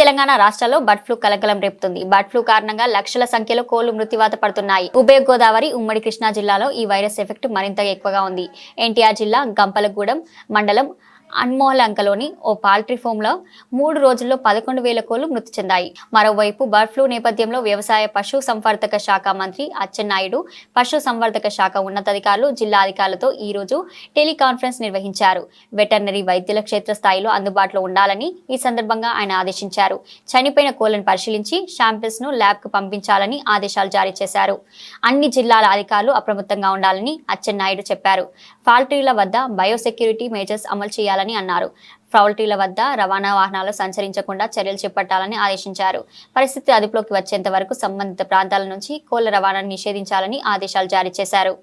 తెలంగాణ రాష్ట్రాల్లో bird flu కలకలం రేపుతుంది. Bird flu కారణంగా లక్షల సంఖ్యలో కోళ్లు మృత్యువాత పడుతున్నాయి. ఉభయ గోదావరి, ఉమ్మడి కృష్ణా జిల్లాలో ఈ వైరస్ ఎఫెక్ట్ మరింతగా ఎక్కువగా ఉంది. ఎన్టీఆర్ జిల్లా గంపలగూడెం మండలం అన్మోలంకలోని ఓ పాల్ట్రీ ఫామ్లో 3 రోజుల్లో 11,000 కోళ్లు మృతి చెందాయి. మరోవైపు బర్డ్ ఫ్లూ నేపథ్యంలో వ్యవసాయ పశు సంవర్ధక శాఖ మంత్రి అచ్చెన్నాయుడు, పశు సంవర్ధక శాఖ ఉన్నతాధికారులు, జిల్లా అధికారులతో ఈ రోజు టెలికాన్ఫరెన్స్ నిర్వహించారు. వెటర్నరీ వైద్యుల క్షేత్రస్థాయిలో అందుబాటులో ఉండాలని ఈ సందర్భంగా ఆయన ఆదేశించారు. చనిపోయిన కోళ్లను పరిశీలించి శాంపిల్స్ ను ల్యాబ్ కు పంపించాలని ఆదేశాలు జారీ చేశారు. అన్ని జిల్లాల అధికారులు అప్రమత్తంగా ఉండాలని అచ్చెన్నాయుడు చెప్పారు. పౌల్ట్రీల వద్ద బయోసెక్యూరిటీ మెజర్స్ అమలు చేయాలని అన్నారు. పౌల్ట్రీల వద్ద రవాణా వాహనాలు సంచరించకుండా చర్యలు చేపట్టాలని ఆదేశించారు. పరిస్థితి అదుపులోకి వచ్చేంత వరకు సంబంధిత ప్రాంతాల నుంచి కోళ్ల రవాణాను నిషేధించాలని ఆదేశాలు జారీ చేశారు.